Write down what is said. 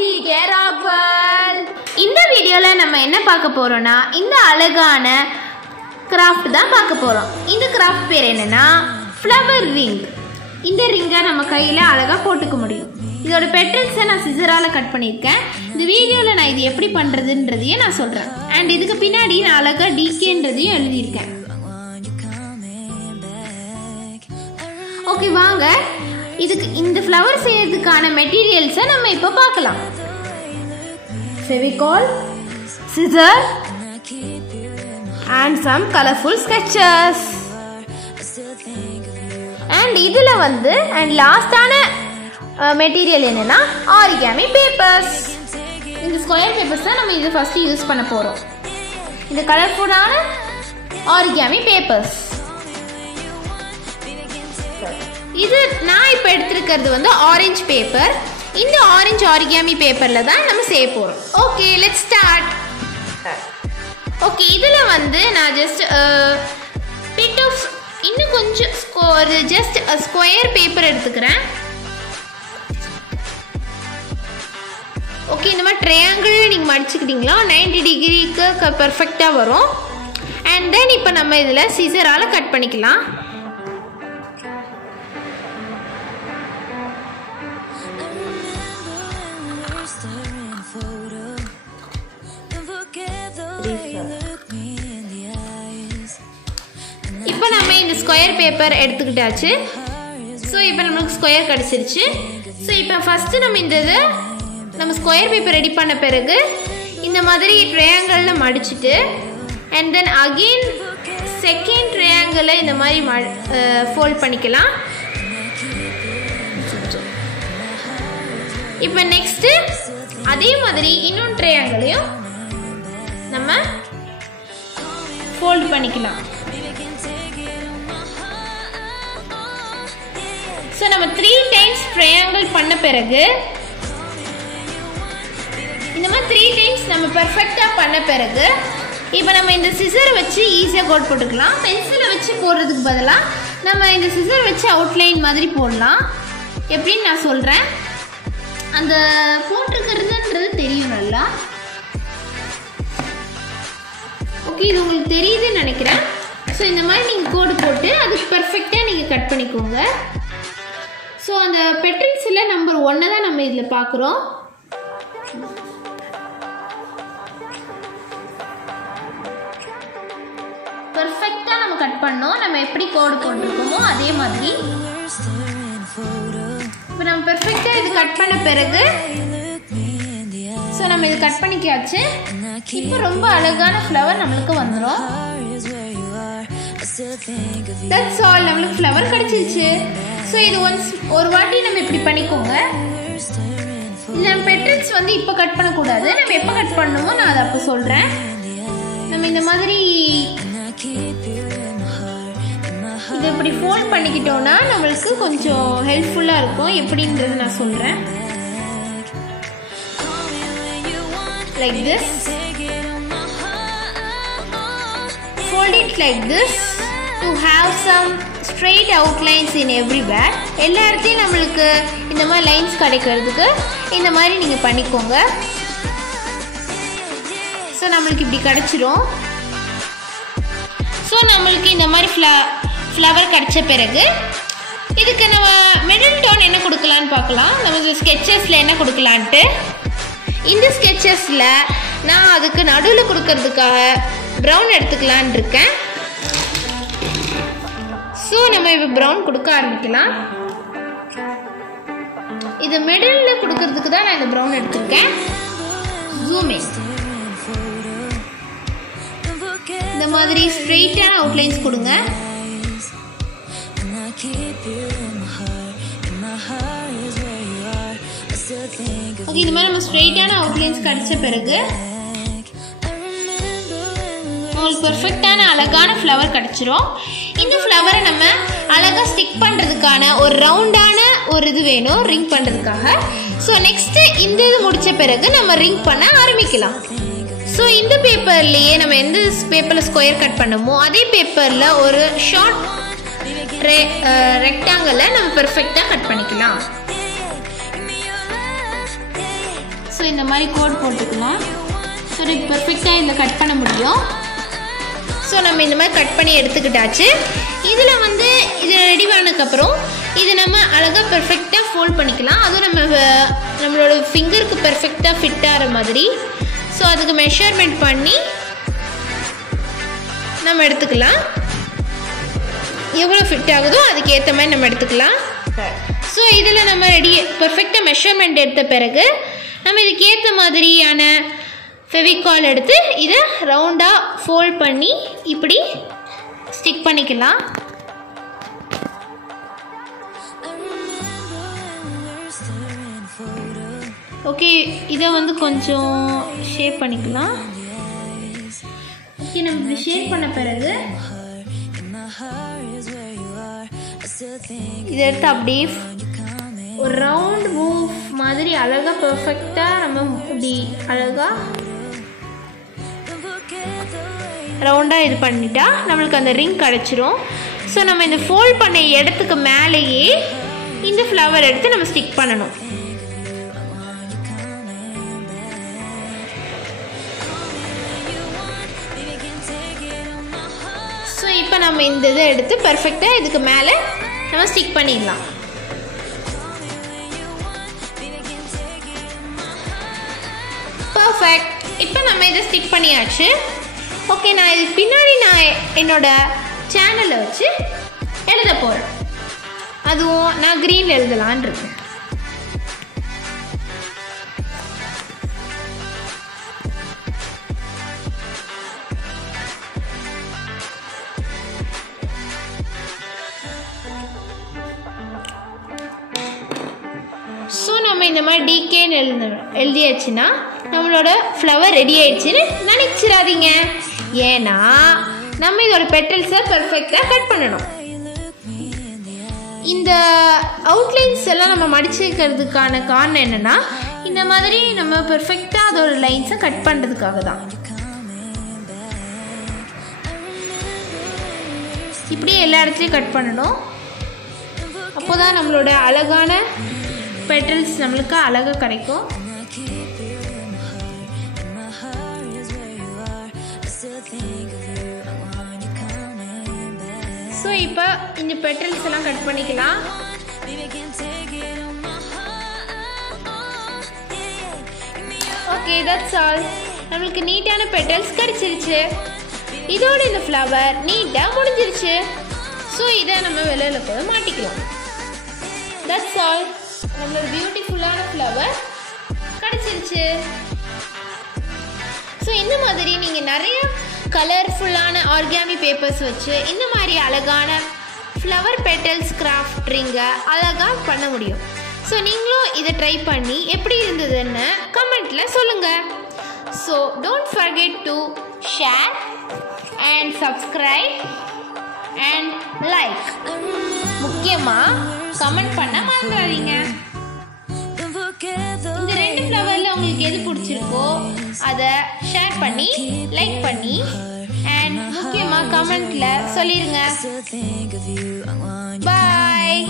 தி கேராப்பல். இந்த வீடியோவில் நம்ம என்ன பார்க்க போகிறோன்னா இந்த அழகான கிராஃப்ட் தான் பார்க்க போகிறோம். இந்த கிராஃப்ட் பேர் என்னென்னா ஃப்ளவர் ரிங். இந்த ரிங்கை நம்ம கையில் அழகாக போட்டுக்க முடியும். இதோட பெட்டல்ஸை நான் சிசரால் கட் பண்ணியிருக்கேன். இந்த வீடியோவில் நான் இது எப்படி பண்ணுறதுன்றதையும் நான் சொல்கிறேன். அண்ட் இதுக்கு பின்னாடி நான் அழகாக டிகேன்றதையும் எழுதியிருக்கேன். ஓகே, வாங்க இதுக்கு இந்த ஃப்ளவர் செய்யறதுக்கான மெட்டீரியல்ஸை நம்ம இப்போ பார்க்கலாம். Fevicol, scissor and some colorful sketches. and இதில் and லாஸ்டான மெட்டீரியல் என்னன்னா ஆரிகாமி பேப்பர்ஸ். இந்த ஸ்கொயர் பேப்பர்ஸ் தான் நம்ம இது ஃபர்ஸ்ட் யூஸ் பண்ண போகிறோம். இந்த கலர்ஃபுல்லான ஆரிகாமி பேப்பர்ஸ். இது நான் இப்போ எடுத்துருக்கிறது ஆரஞ்சு பேப்பர். இந்த ஆரஞ்சு ஆரிகாமி பேப்பரில் தான் நம்ம செய்ய போகிறோம். Okay, let's start. ஓகே, இதில் நான் ஜஸ்ட் பிட் ஆஃப் இன்னும் கொஞ்சம் ஜஸ்ட் ஸ்கொயர் பேப்பர் எடுத்துக்கிறேன். ஓகே, இந்த மாதிரி ட்ரையாங்கிள் நீங்கள் மடிச்சுக்கிட்டீங்களா 90 டிகிரிக்கு பர்ஃபெக்டாக வரும். அண்ட் தென் இப்போ நம்ம இதில் சிசரால் கட் பண்ணிக்கலாம். இப்போ நம்ம இந்த ஸ்கொயர் பேப்பர் எடுத்துக்கிட்டாச்சு. ஸோ இப்போ நம்மளுக்கு ஸ்கொயர் கிடச்சிருச்சு. ஸோ இப்போ ஃபஸ்ட்டு நம்ம இந்த இது நம்ம ஸ்கொயர் பேப்பர் ரெடி பண்ண பிறகு இந்த மாதிரி ட்ரையாங்கிளில் மடிச்சுட்டு அண்ட் தென் அகெயின் செகண்ட் ட்ரையாங்கிளை இந்த மாதிரி ஃபோல்ட் பண்ணிக்கலாம். இப்போ நெக்ஸ்ட்டு அதே மாதிரி இன்னொன்று ட்ரையாங்கிளையும் நம்ம ஃபோல்ட் பண்ணிக்கலாம். ஸோ நம்ம 3 டைம்ஸ் ட்ரையாங்கிள் பண்ண பிறகு இந்த மாதிரி 3 டைம்ஸ் நம்ம பெர்ஃபெக்டாக பண்ண பிறகு இப்போ நம்ம இந்த சிசரை வச்சு ஈஸியாக கோட் போட்டுக்கலாம். பென்சிலை வச்சு போடுறதுக்கு பதிலாக நம்ம இந்த சிசர் வச்சு அவுட்லைன் மாதிரி போடலாம். எப்படின்னு நான் சொல்கிறேன். அந்த போட்டிருக்கிறதுன்றது தெரியும் நல்லா. ஓகே, இது உங்களுக்கு தெரியுதுன்னு நினைக்கிறேன். ஸோ இந்த மாதிரி நீங்கள் கோடு போட்டு அதுக்கு பர்ஃபெக்டாக நீங்கள் கட் பண்ணிக்கோங்க. ஸோ அந்த பெட்டல்ஸில் நம்பர் 1 தான் நம்ம இதில் பார்க்குறோம். பர்ஃபெக்டாக நம்ம கட் பண்ணோம். நம்ம எப்படி கோடு போட்டிருக்கோமோ அதே மாதிரி இப்போ நம்ம பெர்ஃபெக்டாக இது கட் பண்ண பிறகு ஸோ நம்ம இது கட் பண்ணிக்காச்சு. இப்போ ரொம்ப அழகான ஃப்ளவர் நம்மளுக்கு வந்துடும். தட்ஸ் ஆல், நம்மளுக்கு ஃப்ளவர் கிடச்சிருச்சு. ஸோ இது ஒரு வாட்டி நம்ம இப்படி பண்ணிக்கோங்க. நம்ம பெட்டல்ஸ் இப்போ கட் பண்ணக்கூடாது. நம்ம எப்போ கட் பண்ணணுமோ நான் அதை அப்போ சொல்கிறேன். நம்ம இந்த மாதிரி இதை இப்படி ஃபோல்ட் பண்ணிக்கிட்டோன்னா நம்மளுக்கு கொஞ்சம் ஹெல்ப்ஃபுல்லாக இருக்கும். எப்படின்றது நான் சொல்கிறேன். Like this. Fold it like this to have some straight outlines in everywhere. எல்லா இடத்தையும் நம்மளுக்கு இந்த மாதிரி லைன்ஸ் கிடைக்கிறதுக்கு இந்த மாதிரி நீங்கள் பண்ணிக்கோங்க. ஸோ நம்மளுக்கு இப்படி கிடச்சிரும். ஸோ நம்மளுக்கு இந்த மாதிரி ஃப்ளவர் கிடச்ச பிறகு இதுக்கு நம்ம மிடில் டோன் என்ன கொடுக்கலான்னு பார்க்கலாம். நம்ம ஸ்கெட்சஸில் என்ன கொடுக்கலான்ட்டு இந்த ஸ்கெட்சஸில் நான் அதுக்கு நடுவில் கொடுக்கறதுக்காக ப்ரௌன் எடுத்துக்கலான் இருக்கேன். ஸோ நம்ம இப்போ ப்ரௌன் கொடுக்க ஆரம்பிக்கலாம். இது மிடில் கொடுக்கறதுக்கு தான் நான் இந்த ப்ரௌன் எடுத்துருக்கேன். ஜூமிங் இந்த மாதிரி ஸ்ட்ரெயிட்டான அவுட்லைன்ஸ் கொடுங்க. ஓகே, இந்த மாதிரி நம்ம ஸ்ட்ரெயிட்டான அவுட்லைன்ஸ் கிடைச்ச பிறகு உங்களுக்கு பெர்ஃபெக்டான அழகான ஃப்ளவர் கிடச்சிரும். இந்த ஃப்ளவரை நம்ம அழகாக ஸ்டிக் பண்ணுறதுக்கான ஒரு ரவுண்டான ஒரு இது வேணும் ரிங் பண்ணுறதுக்காக. ஸோ நெக்ஸ்ட்டு இந்த இது முடித்த பிறகு நம்ம ரிங் பண்ண ஆரம்பிக்கலாம். ஸோ இந்த பேப்பர்லேயே நம்ம எந்த பேப்பரில் ஸ்கொயர் கட் பண்ணமோ அதே பேப்பரில் ஒரு ஷார்ட் ரெக்டாங்கிளை நம்ம பெர்ஃபெக்டாக கட் பண்ணிக்கலாம். ஸோ ஸோ இந்த மாதிரி கோட் போட்டுக்கலாம். ஸோ இது பர்ஃபெக்டாக இதில் கட் பண்ண முடியும். ஸோ நம்ம இந்த மாதிரி கட் பண்ணி எடுத்துக்கிட்டாச்சு. இதில் இது ரெடி பண்ணதுக்கப்புறம் இது நம்ம அழகாக பெர்ஃபெக்டாக ஃபோல்ட் பண்ணிக்கலாம். அதுவும் நம்மளோட ஃபிங்கருக்கு பெர்ஃபெக்டாக ஃபிட் ஆகிற மாதிரி. ஸோ அதுக்கு மெஷர்மெண்ட் பண்ணி நம்ம எடுத்துக்கலாம். எவ்வளோ ஃபிட் ஆகுதோ அதுக்கு ஏற்ற மாதிரி நம்ம எடுத்துக்கலாம். ஸோ இதில் நம்ம பெர்ஃபெக்டாக மெஷர்மெண்ட் எடுத்த பிறகு நம்ம இதுக்கு ஏற்ற மாதிரியான ஃபெவிகால் எடுத்து இதை ரவுண்டாக ஃபோல்ட் பண்ணி இப்படி ஸ்டிக் பண்ணிக்கலாம். ஓகே, இதை கொஞ்சம் ஷேப் பண்ணிக்கலாம். ஓகே, நம்ம ஷேப் பண்ண பிறகு இதை எடுத்து அப்படியே ஒரு ரவுண்ட் மூவ் மாதிரி அழகாக பெர்ஃபெக்டாக நம்ம இப்படி அழகாக ரவுண்டாக இது பண்ணிட்டா நம்மளுக்கு அந்த ரிங் கிடச்சிரும். ஸோ நம்ம இந்த ஃபோல்ட் பண்ண இடத்துக்கு மேலேயே இந்த ஃப்ளவர் எடுத்து நம்ம ஸ்டிக் பண்ணணும். ஸோ இப்போ நம்ம இந்த இதை எடுத்து பெர்ஃபெக்டாக இதுக்கு மேலே நம்ம ஸ்டிக் பண்ணிடலாம். பர்ஃபெக்ட். இப்போ நம்ம இதை ஸ்டிக் பண்ணியாச்சு. ஓகே, நான் இதுக்கு பின்னாடி என்னோட சேனலை வச்சு எழுத போகிறேன். அதுவும் நான் க்ரீனில் எழுதலான் இருக்கேன். ஸோ நம்ம இந்த மாதிரி டிகேன்னு எழுதியாச்சுன்னா நம்மளோட ஃப்ளவர் ரெடி ஆயிடுச்சுன்னு நினைச்சிடாதீங்க. ஏன்னா நம்ம இதோட பெட்டல்ஸை பெர்ஃபெக்டாக கட் பண்ணணும். இந்த அவுட்லைன்ஸ் எல்லாம் நம்ம மடிச்சுக்கிறதுக்கான காரணம் என்னென்னா இந்த மாதிரி நம்ம பெர்ஃபெக்டாக அதோட லைன்ஸை கட் பண்ணுறதுக்காக தான். இப்படியே எல்லா இடத்துலையும் கட் பண்ணணும். அப்போ தான் நம்மளோட அழகான பெட்டல்ஸ் நம்மளுக்கு அழகாக கிடைக்கும். ஸோ இப்போ இந்த பெட்டல்ஸ் எல்லாம் கட் பண்ணிக்கலாம். Okay, that's all. நம்மளுக்கு நீட்டான பெட்டல்ஸ் கிடைச்சிருச்சு. இதோட இந்த ஃப்ளவர் நீட்டாக முடிஞ்சிருச்சு. ஸோ இதை நம்ம வெளியில் போய் மாட்டிக்கலாம். That's all. நம்மளோட பியூட்டிஃபுல்லான ஃப்ளவர் கிடைச்சிருச்சு. ஸோ இந்த மாதிரி நீங்கள் நிறைய கலர்ஃபுல்லான ஆர்காமி பேப்பர்ஸ் வச்சு இந்த மாதிரி அழகான ஃப்ளவர் பெட்டல்ஸ் கிராஃப்ட் ரிங்கை அழகாக பண்ண முடியும். ஸோ நீங்களும் இதை ட்ரை பண்ணி எப்படி இருந்ததுன்னு கமெண்ட்டில் சொல்லுங்கள். So don't forget to share and subscribe and like. முக்கியமாக கமெண்ட் பண்ண மறந்துடாதீங்க. இந்த ரெண்டு ஃப்ளவரில் உங்களுக்கு எது பிடிச்சிருக்கோ அதை ஷேர் பண்ணி லைக் பண்ணி அண்ட் முக்கியமாக கமெண்ட்டில் சொல்லிடுங்க. பாய்.